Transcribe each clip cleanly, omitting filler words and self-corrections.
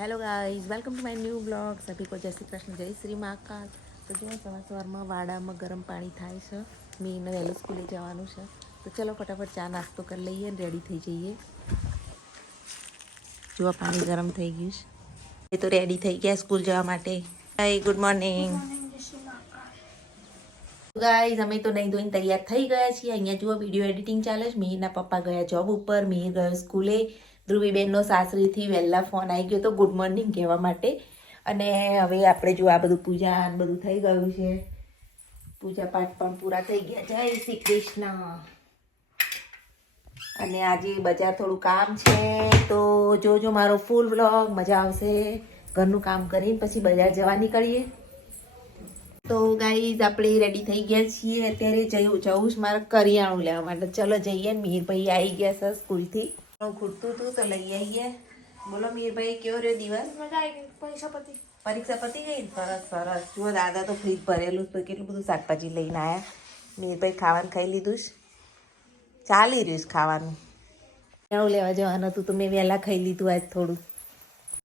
Hello guys, welcome to my new blog. सभी को जय श्री कृष्ण, जय श्री महाकाल। તો જો સવારમાં વાડામાં ગરમ પાણી થાય છે. મેં વહેલું સ્કૂલે જવાનું છે, તો ચલો ફટાફટ ચા નાસ્તો કરી લઈએ અને રેડી થઈ જઈએ. જો પાણી ગરમ થઈ ગયું છે, એ તો રેડી થઈ ગયા સ્કૂલ જવા માટે. હાય, ગુડ મોર્નિંગ ગાઈઝ. અમે તો નહીં ધોઈને તૈયાર થઈ ગયા છીએ. અહીંયા જુઓ વિડીયો એડિટિંગ ચાલે છે. મિહિરના પપ્પા ગયા જોબ ઉપર, મિહિર ગયો સ્કૂલે. ધ્રુવીબેનનો સાસરીથી વહેલા ફોન આવી ગયો તો ગુડ મોર્નિંગ કહેવા માટે. અને હવે આપણે જો આ બધું પૂજા બધું થઈ ગયું છે. પૂજા પાઠ પણ પૂરા થઈ ગયા. જય શ્રી કૃષ્ણ. અને આજે બજાર થોડું કામ છે, તો જોજો મારો ફૂલ વ્લોગ, મજા આવશે. ઘરનું કામ કરીને પછી બજાર જવા નીકળીએ. તો ગાઈઝ આપણે રેડી થઈ ગયા છીએ. અત્યારે જવું છે મારે કરિયાણું લેવા માટે. ચલો જઈએ. મિહિરભાઈ આવી ગયા છે સ્કૂલથી. ખૂટતું હતું તો લઈ આવીએ. બોલો મિહિરભાઈ, કેવો રહ્યો દિવસ? મજા આવી ગઈ. પરીક્ષા પતી ગઈ. સરસ સરસ. જુઓ દાદા તો ફ્રીજ ભરેલું, તો કેટલું બધું શાકભાજી લઈને આવ્યા. મિહિરભાઈ ખાવાનું ખાઈ લીધું છે, ચાલી રહ્યું છે ખાવાનું. કરિયાણું લેવા જવાનું હતું તો મેં વહેલા ખાઈ લીધું આજ થોડું.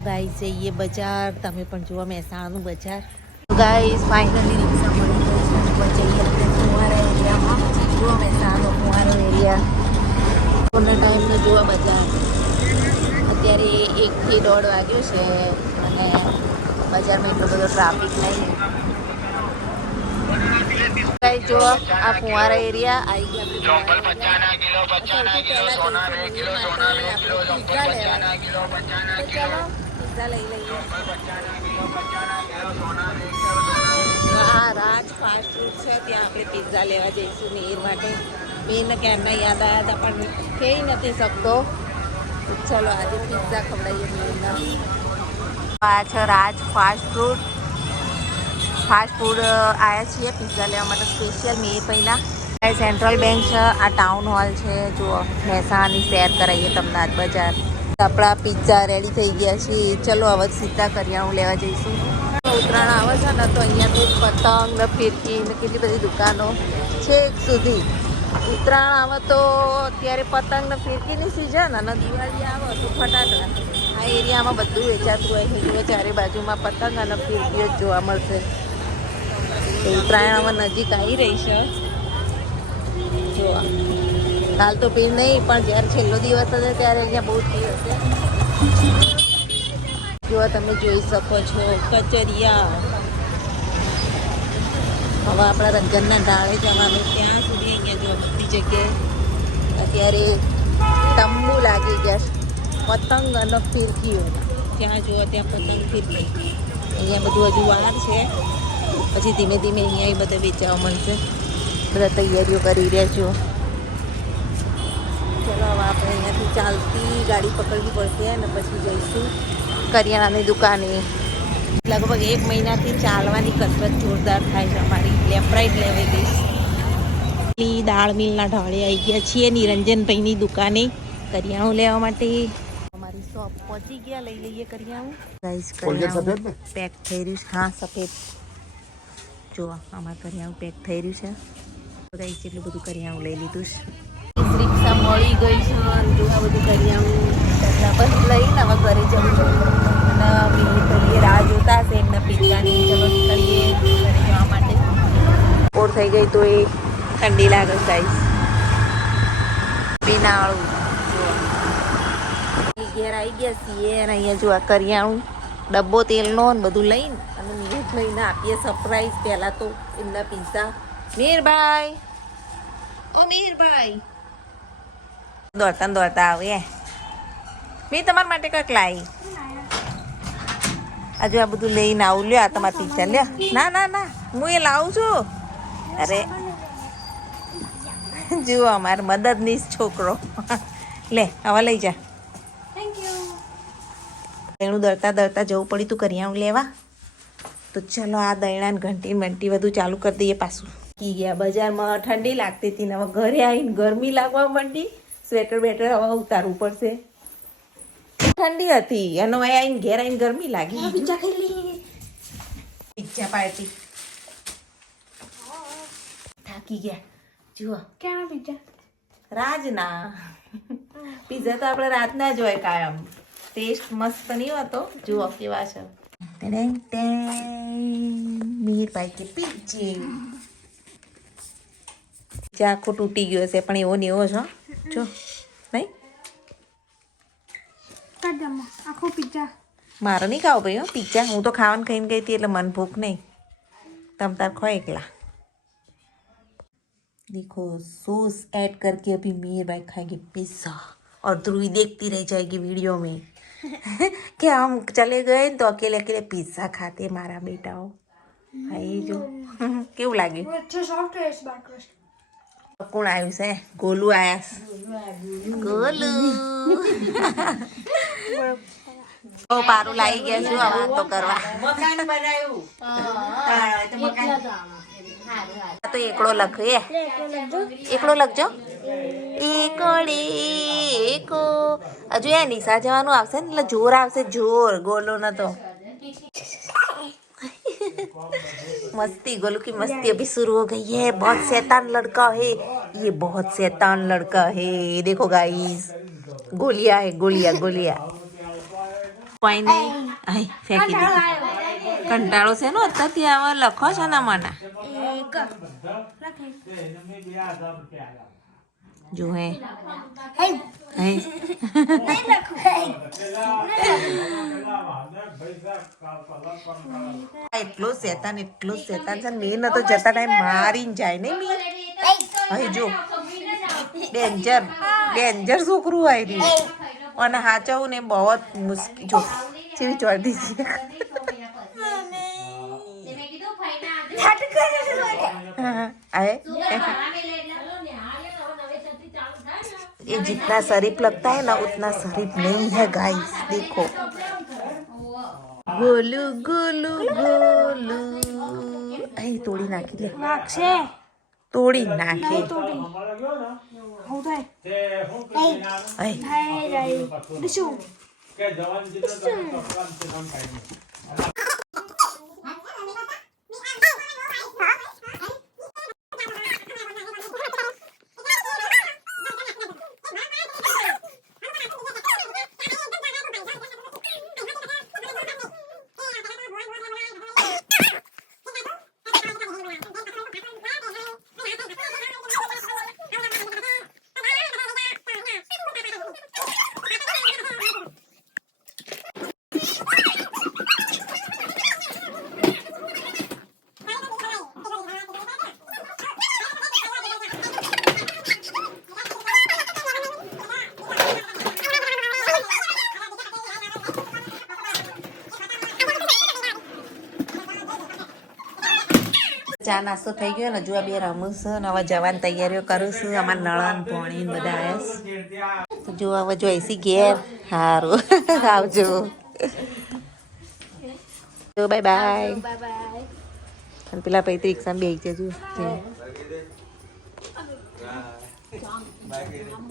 ગાઈઝ જઈએ બજાર. તમે પણ જુઓ મહેસાણાનું બજાર. ગાઈઝ ફાઇનલી રિક્ષા મળી ગઈ છે. જઈએ ફુવારા એરિયામાં. જુઓ મહેસાણાનો ફુવારો એરિયા. ટાઈમને જોવા બજાર. અત્યારે 1 થી 1:30 વાગ્યું છે અને બજારમાં એટલો બધો ટ્રાફિક નહીં. જો આ ફુવારા એરિયા આવી ગયા. લઈ લઈએ. હા, રાજ ફાસ્ટ ફૂડ છે, ત્યાં આપણે પિઝા લેવા જઈશું મિહિર માટે. મિહિરને ક્યારના યાદ આવ્યા હતા પણ કહી નથી શકતો. ચલો આજે પિઝા ખવડાવીએ મિહિરના. આ છે રાજ ફાસ્ટ ફૂડ આવ્યા છીએ પિઝા લેવા માટે સ્પેશિયલ મિહિરભાઈના. સેન્ટ્રલ બેંક છે, આ ટાઉન હોલ છે. જુઓ મહેસાણાની શેર કરાવીએ તમને આજ બજાર. આપણા પિઝા રેડી થઈ ગયા છે. ચલો હવે સીધા કરિયાણું લેવા જઈશું. ઉત્તરાયણ આવે છે ને, તો અહીંયાથી પતંગ ને ફિરકી ને કેટલી બધી દુકાનો છેક સુધી. ઉત્તરાયણ આવે તો અત્યારે પતંગ ને ફિરકીની સિઝન, અને દિવાળી આવે તો ફટાકડા. આ એરિયામાં બધું વેચાતું હોય છે. જુઓ ચારે બાજુમાં પતંગ અને ફિરકીઓ જ જોવા મળશે. તો ઉત્તરાયણ હવે નજીક આવી રહી છે. જોવા કાલ તો ભીડ નહીં, પણ જ્યારે છેલ્લો દિવસ હશે ત્યારે અહીંયા બહુ ભીડ હશે. જો તમે જોઈ શકો છો કચરિયા. હવે આપણા રંજનના ઢાળે જવાનું, ત્યાં સુધી અહીંયા જો બધી જગ્યાએ અત્યારે તંબુ લાગી ગયા. પતંગ અને ફિરકીઓ ત્યાં જુઓ, ત્યાં પતંગ ફિરકી. અહીંયા બધું હજુ વાર છે, પછી ધીમે ધીમે અહીંયા બધે વેચાવા મળશે. બધા તૈયારીઓ કરી રહ્યા છો. ચલો હવે આપણે અહીંયાથી ચાલતી ગાડી પકડવી પડશે અને પછી જઈશું કરિયાણાની દુકાને. લગભગ 1 મહિનાથી ચાલવાની કસરત જોરદાર થાય છે અમારી. લેફ્ટ લેવેલી દાળ મિલના ઢાળે આવી ગયા છીએ નિરંજનભાઈની દુકાને કરિયાણું લેવા માટે. અમારી શોપ પહોંચી ગયા. લઈ લઈએ કરિયાણું. પેક થઈ રહ્યું છે. હા, સફેદ. જો અમારું કરિયાણું પેક થઈ રહ્યું છે. બધા જેટલું બધું કરિયાણું લઈ લીધું છે. રિક્ષા મળી ગઈ છે. જો આ બધું કરિયાણું બસ લઈને હવે ઘરે જવું છું. અને મિહિરભાઈએ રાહ જોતા હશે એમના પિઝાની. ચલો નીકળીએ ઘરે જવા માટે. ઓર થઈ ગઈ તો એ ઠંડી લાગે ગાઈસ. પીનાળું ઘેર આવી ગયા છીએ અને અહીંયા જો આ કરિયાણું ડબ્બો તેલનો ને બધું લઈને અને મિહિરભાઈને આપીએ સરપ્રાઈઝ. પહેલાં તો એમના પિઝા. મિહિરભાઈ, ઓ મિહિરભાઈ, દોડતા દોડતા આવે. મેં તમારા માટે કંઈક લાવી. હજુ આ બધું લઈને આવું. લ્યો આ તમારા પિઝા લ્યો. ના ના ના, હું એ લાવું છું. અરે જુઓ અમારે મદદનીશ છોકરો. લે હવે લઈ જા. દહીણું દળતા દળતા જવું પડ્યું તું કરિયાણું લેવા. તો ચલો આ દહીણાને ઘંટી બંટી બધું ચાલુ કરી દઈએ પાછું. કી ગયા બજારમાં. ઠંડી લાગતી હતી ને હવે ઘરે આવીને ગરમી લાગવા માંડી. સ્વેટર બેટર હવે ઉતારવું પડશે. ઠંડી હતી અને આવીને ઘેર આવીને ગરમી લાગી. Pizza party. થાકી ગયા. જુઓ કેવા પિઝા? રાજના પિઝા તો આપણે રાતના જ હોય કાયમ. ટેસ્ટ મસ્ત નહીં હતો. જુઓ કેવા છે. ટેડેંગ ટેંગ. મીરભાઈ કે પીજે આખો તૂટી ગયો છે પણ એવો ને એવો છે જો નહીં આખો પિઝા મારે નહીં ખાવો ભાઈ પિઝા. હું તો ખાવાનું ખાઈને ગઈ હતી એટલે મન ભૂખ નહીં. તમ તાર ખો એકલા. देखो सॉस ऐड करके अभी मीर भाई खाएंगे पिज्ज़ा और ध्रुवी देखती रह जाएगी वीडियो में कि हम चले गए तो अकेले अकेले पिज्ज़ा खाते मारा बेटाओ. भाई जो કેવું લાગ્યું? કોણ આવ્યું છે? ગોલુ આયા. ગોલુ ઓ પારું લાવી ગયા છું હવે તો કરવા. મકાન બનાવ્યું તો એકડો લખે. એકડો લખજો. એકડે એકો. હજુ એ નિશા જવાનું આવશે ને એટલે જોર આવશે જોર. ગોલો ન તો मस्ती. गोलू की मस्ती अभी शुरू हो गई है. बहुत शैतान लड़का है ये. बहुत शैतान लड़का है. देखो गाइस गोलियां है. गोलियां गोलियां पानी आई फेंकी दी. कंटाळो से नो અત્યારથી આવા લખો છો ને મને. जो है એટલો શેતાન છે. મેં તો જતા ટાઈમ મારીને જાય ને મી. અહીં જો ડેન્જર છોકરું આવી રહ્યું અને હાચવું ને બહુ મુશ્કેલ. જો કેવી ચોરતી છે. ये जितना शरीफ लगता है ना उतना शरीफ नहीं है गाइस. देखो गोलू गोलू गोलू. અહીં તોડી નાખી લે. તોડી નાખી. ચા નાસ્તો થઈ ગયો ને. જો આ બે રમું છું ને હવે જવાની તૈયારીઓ કરું છું. અમારા નળન ભોણી બધા આવ્યા તો જો હવે જોઈશી ઘેર. સારું આવજો. જો બાય બાય. અને પેલા પછી રિક્ષા બેસી જજો.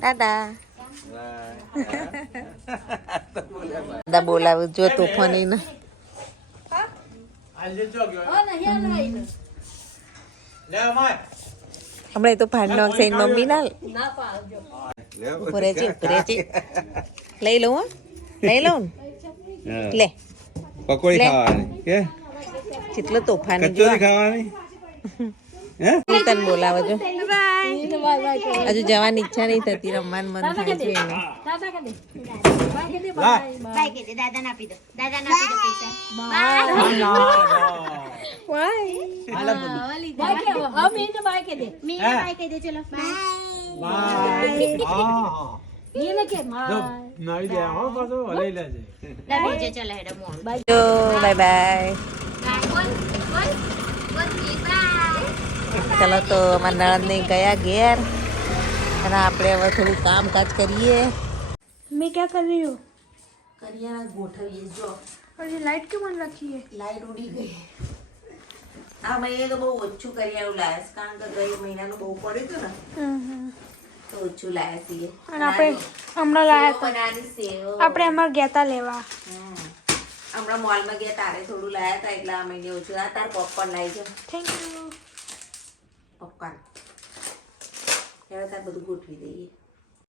દાદા દાદા બોલાવું જો તોફાની ને. હમણાં તો ભાંડનો છે મમ્મી ના. ઉપર છે લઈ લઉં. લઈ લઉં લે. પકોડી ખાવાની કે કેટલો તોફાની. કચોરી ખાવાની. તને બોલાવો છો. હજુ જવાની ઈચ્છા નહીં થતી. રમવાનું મન થાય છે એને. Bye bye. ચલો તો અમારા નણંદ ને ગયા ઘેર અને આપણે હવે થોડું કામકાજ કરીએ. मैं क्या कर रही हूँ? કરિયાણા ગોઠવીએ. જો और ये लाइट क्यों बंद रखी है? લાઈટ ઉડી ગઈ. આ મહિને તો બહુ ઓછું કરિયાણું લાવ્યા છે કારણ કે ગઈ મહિનાનું બહુ પડ્યું હતું ને તો ઓછું લાવ્યા છીએ. અને આપણે હમણાં લાયા હતા. બનાવી સેવ આપણે અમારે ગયા તા લેવા. હમણાં મોલમાં ગયા તારે થોડું લાવ્યા હતા એટલે આ મહિને ઓછું. આ તાર પોપકોર્ન લાવી છે. Thank you. પોપકોર્ન હવે તાર બધું ગોઠવી દઈએ.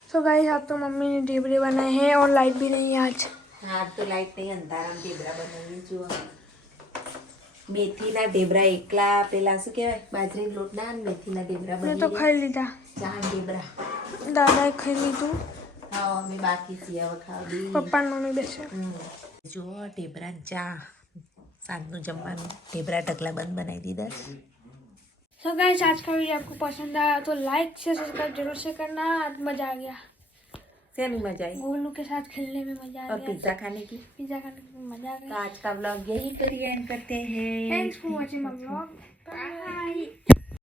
तो गाइस आज तो मम्मी ने ढेबरे बनाए हैं और लाइट भी नहीं है आज. હા તો લાઈટ નહીં, અંધારામાં ઢેબરા બનાવીએ. જુઓ મેથીના ઢેબરા એકલા, પેલા શું કહેવાય બાજરીના લોટના અને મેથીના ઢેબરા મેં તો બની ખાઈ લીધા. ચા ઢેબરા. દાદાએ ખાઈ લીધું. હા અમે બાકી છીએ હવે ખાવી. પપ્પા ને મમ્મી બેસે. જુઓ ઢેબરા ચા, સાંજનું જમવાનું. ઢેબરા ઢગલા બંધ બનાવી દીધા. So guys, आज का वीडियो आपको पसंद आया तो लाइक से सब्सक्राइब जरूर से करना. आज मजा आ गया. सेमी मजा आई गोलू के साथ खेलने में मजा आ और गया. पिज्जा खाने की. पिज्जा खाने में मजा आ तो गया. आज का व्लॉग यही पर एंड करते हैं. Thanks for watching my vlog. Bye.